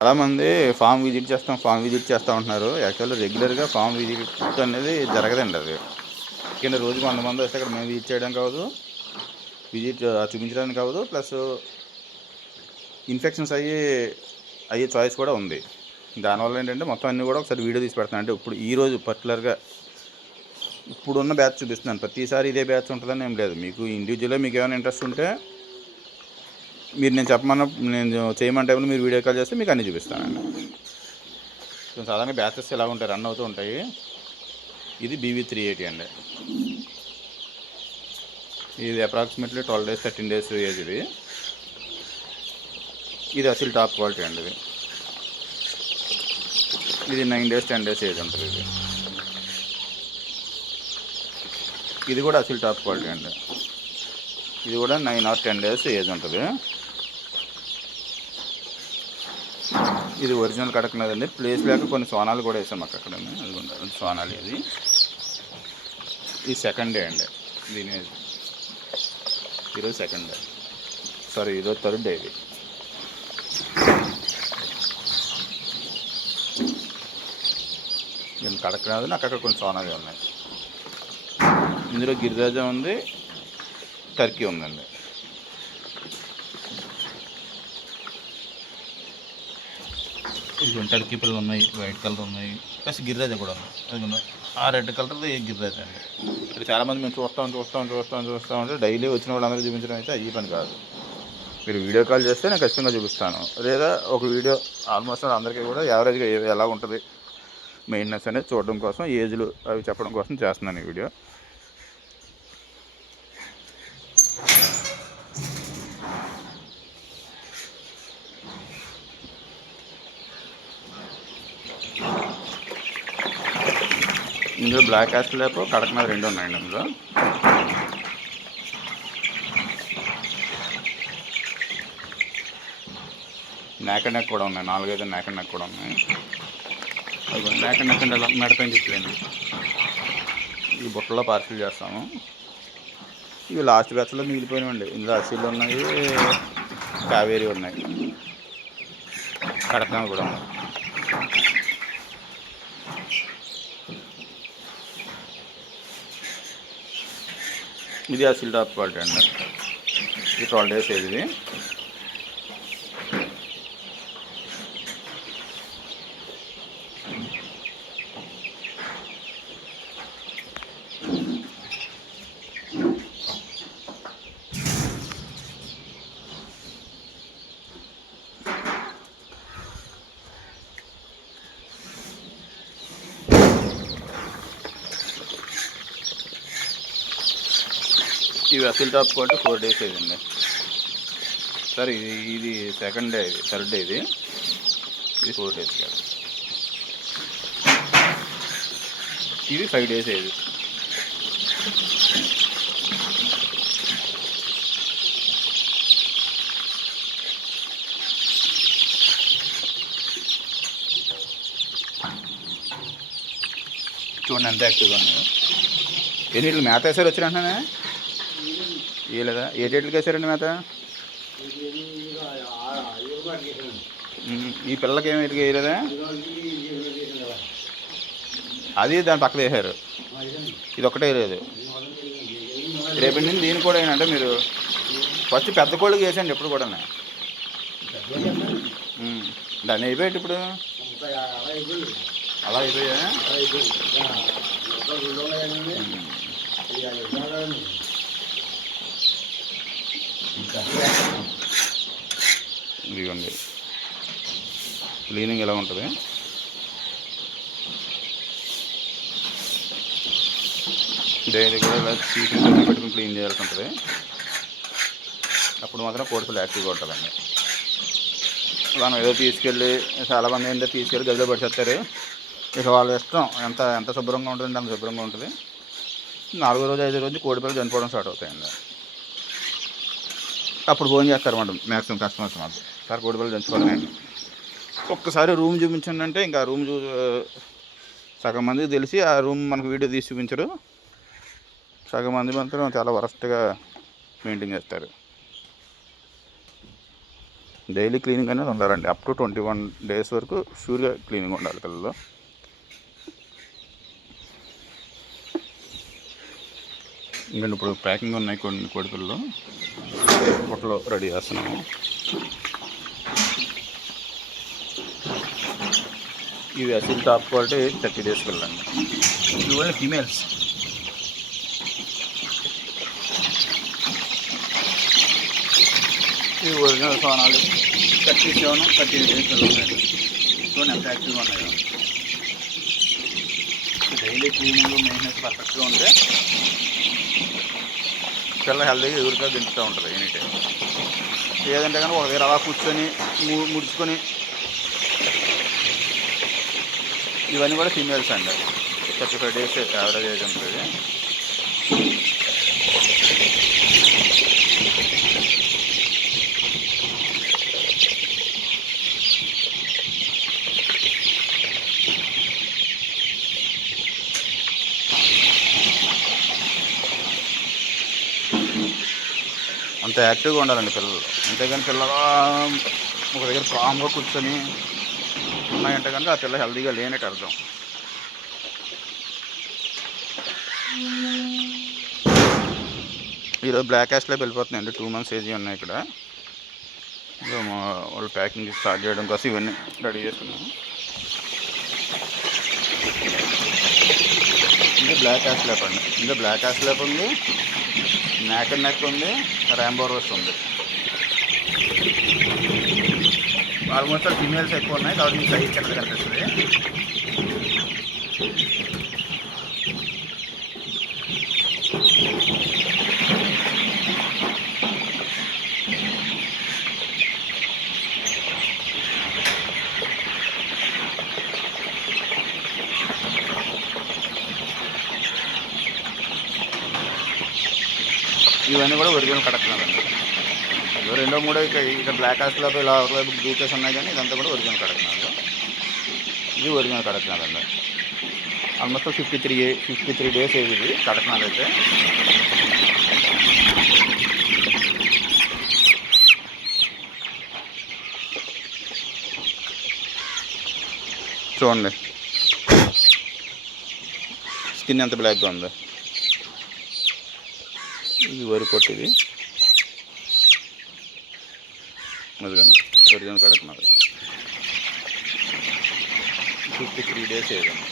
చాలామంది farm visit చేస్తా ఉంటున్నారు. యాక్చువల్‌గా రెగ్యులర్‌గా ఫామ్ విజిట్ అనేది జరగదండి అది. ఎందుకంటే రోజుకి 100 మంది వస్తే అక్కడ మేము విజిట్ చేయడానికి అవ్వదు. చూపించడానికి అవ్వదు. ప్లస్ ఇన్ఫెక్షన్స్ అయ్యే చాయిస్ కూడా ఉంది. దానివల్ల ఏంటంటే మొత్తం అన్నీ కూడా ఒకసారి వీడియో తీసి పెడతాను. అంటే ఇప్పుడు ఈరోజు పర్టికులర్‌గా ఇప్పుడున్న బ్యాచ్ చూపిస్తున్నాను. ప్రతిసారి ఇదే బ్యాచ్ ఉంటుందని ఏం లేదు. మీకు ఇండివిజువల్‌గా మీకు ఏమైనా ఇంట్రెస్ట్ ఉంటే మీరు నేను చేయమన్న టైంలో మీరు వీడియో కాల్ చేస్తే మీకు అన్నీ చూపిస్తానండి. సాధారణ బ్యాచెస్ ఎలా ఉంటాయి, రన్ అవుతూ ఉంటాయి. ఇది BV380 అండి. ఇది అప్రాక్సిమేట్లీ 12 days 13 days ఏజ్. ఇది అసలు టాప్ క్వాలిటీ అండి. ఇది 9 days 10 days ఏజ్ ఉంటుంది. ఇది కూడా అసలు టాప్ క్వాలిటీ అండి. ఇది కూడా 9 or 10 days ఏజ్ ఉంటుంది. ఇది ఒరిజినల్ కడక్నదండి. ప్లేస్ లేక కొన్ని సోనాలు కూడా వేసాం అక్కడ. అది సోనాలు. ఇది సెకండ్ డే అండి. దీని ఈరోజు సెకండ్ డే, సారీ ఈరోజు థర్డ్ డే. దీన్ని కడక్నది. అక్కడ కొన్ని సోనాలు ఉన్నాయి. ఇందులో గిరిరాజా ఉంది, టర్కీ ఉందండి. ఇది టర్కీ పిల్లలు ఉన్నాయి, వైట్ కలర్ ఉన్నాయి, ప్లస్ గిరిరాజా కూడా ఉంది. అది ఆ రెడ్ కలర్ది గిరిరాజా అండి. ఇక్కడ చాలామంది మేము చూస్తాం అంటే డైలీ వచ్చిన వాళ్ళందరూ చూపించడం అయితే ఈ పని కాదు. మీరు వీడియో కాల్ చేస్తే నేను ఖచ్చితంగా చూపిస్తాను. లేదా ఒక వీడియో ఆల్మోస్ట్ అందరికీ కూడా యావరేజ్గా ఎలా ఉంటుంది మెయింటెనెన్స్ అనేది చూడడం కోసం, ఏజ్లు అవి చెప్పడం కోసం చేస్తున్నాను ఈ వీడియో. ఇందులో బ్లాక్ ఆస్ట్రేలియా, కడక్నాథ్ రెండు ఉన్నాయండి. ఇందులో నేక్ అండ్ నెక్ కూడా ఉన్నాయి. 4-5 నేక్ అండ్ నెక్ కూడా ఉన్నాయి. అది నేక్ అండ్ నెక్ అంటే ఎలా మెడపైన చెప్పలేండి. ఈ బుట్టలో పార్సిల్ చేస్తాము. ఇవి లాస్ట్ బ్యాచ్లో మిగిలిపోయినాయండి. ఇందులో అసీలు ఉన్నాయి, కావేరీ ఉన్నాయి, కడక్నాథ్ కూడా ఉన్నాయి. ఇది అసలు టాప్ క్వాలిటీ అండి. ఇది 12 days ఏజ్. ఇది ఇవి అసలు టాప్ క్వాలిటీ 4 days ఏజ్ అండి. సార్ ఇది సెకండ్ డే, ఇది థర్డ్ డే. ఇది 4 days కాదు. ఇవి 5 days ఏజ్. చూడండి ఎంత యాక్టివ్గా ఉన్నాయో. ఎన్నిటికి మేత వేసారు వచ్చినంటున్నానే ఇవ్వలేదా? ఏ డేట్లకి వేసారండి మేత? ఈ పిల్లలకి ఏమి ఇటుక వేయలేదా? అది దాని పక్కన వేసారు. ఇది ఒకటే లేదు. రేపటి నుంచి దీనికి కూడా ఏంటంటే మీరు ఫస్ట్ పెద్ద కోళ్ళకి వేసండి ఎప్పుడు కూడా. దాన్ని అయిపోయాడు ఇప్పుడు. అలా అయిపోయా. ఇదిగోండి క్లీనింగ్ ఎలా ఉంటుంది. డైలీ కూడా ఇలా చీటింగ్ పెట్టుకుని క్లీన్ చేయాల్సి ఉంటుంది. అప్పుడు మాత్రం కోడిపిల్ల యాక్టివ్గా ఉంటుందండి. మనం ఏదో తీసుకెళ్ళి చాలామంది ఏంటో తీసుకెళ్ళి గదిలో పడిచేస్తారు. ఇక వాళ్ళ ఇష్టం. ఎంత శుభ్రంగా ఉంటుందంటే అంత శుభ్రంగా ఉంటుంది. 4వ రోజు 5వ రోజు కోడిపిల్లలు చనిపోవడం స్టార్ట్ అవుతాయండి. అప్పుడు ఫోన్ చేస్తారన్నమాట మ్యాక్సిమం కస్టమర్స్ మాకు. సార్ కోడిపిల్లలు చనిపోతాయండి, ఒక్కసారి రూమ్ చూపించండి అంటే ఇంకా రూమ్ సగం మందికి తెలిసి ఆ రూమ్ మనకు వీడియో తీసి చూపించరు. సగం మంది మాత్రం చాలా వరస్ట్గా మెయింటైన్ చేస్తారు. డైలీ క్లీనింగ్ అనేది ఉండాలండి. అప్ టు 21 days వరకు షూర్గా క్లీనింగ్ ఉండాలి పిల్లలు. ఇంకా ఇప్పుడు ప్యాకింగ్ ఉన్నాయి కొన్ని కోడిపిల్లలు, బుట్టలో రెడీ చేస్తున్నాము. ఇవి అసలు టాప్ క్వాలిటీ 30 days పిల్లలండి. ఇవి ఫీమేల్స్. ఇవి ఒరిజినల్ సోనాలు 37, 38 days పిల్లలు. చూడండి ఎంత యాక్టివ్గా ఉన్నాయో. డైలీ క్లీనింగ్ మెయింటెనెన్స్ పర్ఫెక్ట్గా ఉంటే పిల్ల హెల్తీగా ఎవరికా దింపుతూ ఉంటుంది ఎనీ టైం. లేదంటే కానీ ఒక దగ్గర అలా కూర్చొని ముడుచుకొని. ఇవన్నీ కూడా ఫీమేల్స్ అండి. 35 days యావరేజ్ ఏజ్ ఉంటుంది. అంత యాక్టివ్గా ఉండాలండి పిల్లలు. అంతేగాని పిల్లలు ఒక దగ్గర కామ్గా కూర్చొని ఉన్నాయంటే కనుక ఆ పిల్ల హెల్తీగా లేనట్టు అర్థం. ఈరోజు బ్లాక్ యాష్లో వెళ్ళిపోతున్నాయండి. 2 months ఏజ్ ఉన్నాయి ఇక్కడ. వాళ్ళు ప్యాకింగ్ స్టార్ట్ చేయడం కోసం ఇవన్నీ రెడీ చేసుకున్నాము. ఇంకా బ్లాక్ యాష్ లేప్ అండి. ఇంకా బ్లాక్ యాష్ లేప్ ఉంది, నెక్ అండ్ నెక్ ఉంది, రాంబో రోస్ట్ ఉంది. ఆల్మోస్ట్ ఫీమేల్స్ ఎక్కువ ఉన్నాయి కాబట్టి ఈ సైజ్ కింద కనిపిస్తుంది. ఇవన్నీ కూడా ఒరిజినల్ కడక్నాథండి. ఇవి 2, 3 ఇక బ్లాక్ యాష్లో ఇలా ఒకవైపు బ్లూకేస్ ఉన్నాయి, కానీ ఇదంతా కూడా ఒరిజినల్ కడక్నాథ్. ఇది ఒరిజినల్ కడక్నాథ్ అండి. ఆల్మోస్ట్ 53 days ఏజ్ ఇది కడక్నాథ్ అయితే. చూడండి స్కిన్ ఎంత బ్లాక్గా ఉందో. ఇది వరి పొట్టిది, అదిగండి ఒరిజినల్ కడక్నాథ్. 53 days ఏదండి.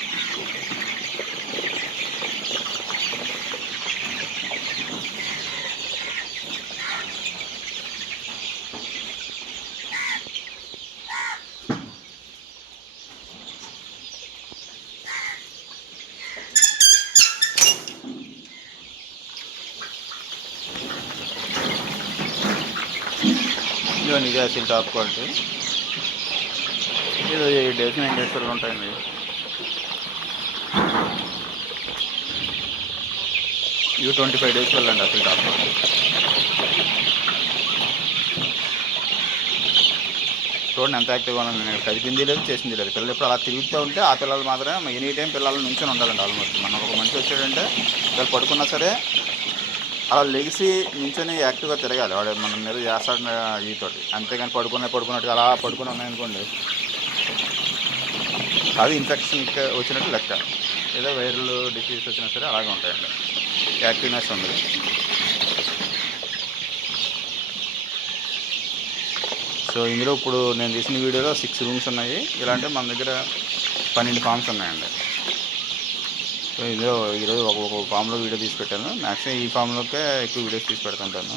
ఇవన్నీ ఇదే అసలు టాప్ క్వాలిటీ. ఇది 8 days 9 days వరకు ఉంటాయండి. ఇవి 25 days వెళ్ళండి అసలు టాప్ క్వాలిటీ. చూడండి ఎంత యాక్టివ్గా ఉన్నాను. నేను కదిపింది లేదు, చేసింది లేదు. పిల్లలు ఎప్పుడు అలా తిరుగుతూ ఉంటే ఆ పిల్లలు మాత్రమే ఎనీ టైం పిల్లలు నుంచొని ఉండాలండి. ఆల్మోస్ట్ మనకు ఒక మనిషి వచ్చాడంటే పిల్లలు పడుకున్నా సరే అలా లెగిసి నించొని యాక్టివ్గా తిరగాలి. వాడు మన మీద చేస్తాడు ఈతోటి. అంతేగాని పడుకున్నట్టుగా అలా పడుకుని ఉన్నాయనుకోండి, అది ఇన్ఫెక్షన్ వచ్చినట్టు లెక్క. ఏదో వైరల్ డిసీజ్ వచ్చినా సరే అలాగే ఉంటాయండి. యాక్టివ్నెస్ ఉండదు. సో ఇందులో ఇప్పుడు నేను తీసిన వీడియోలో 6 rooms ఉన్నాయి. ఇలాంటి మన దగ్గర 12 farms ఉన్నాయండి. సో ఇదో ఈరోజు ఒక ఫామ్లో వీడియో తీసి పెట్టాను. మ్యాక్సిమం ఈ ఫామ్లోకే ఎక్కువ వీడియోస్ తీసి పెడుతుంటాను.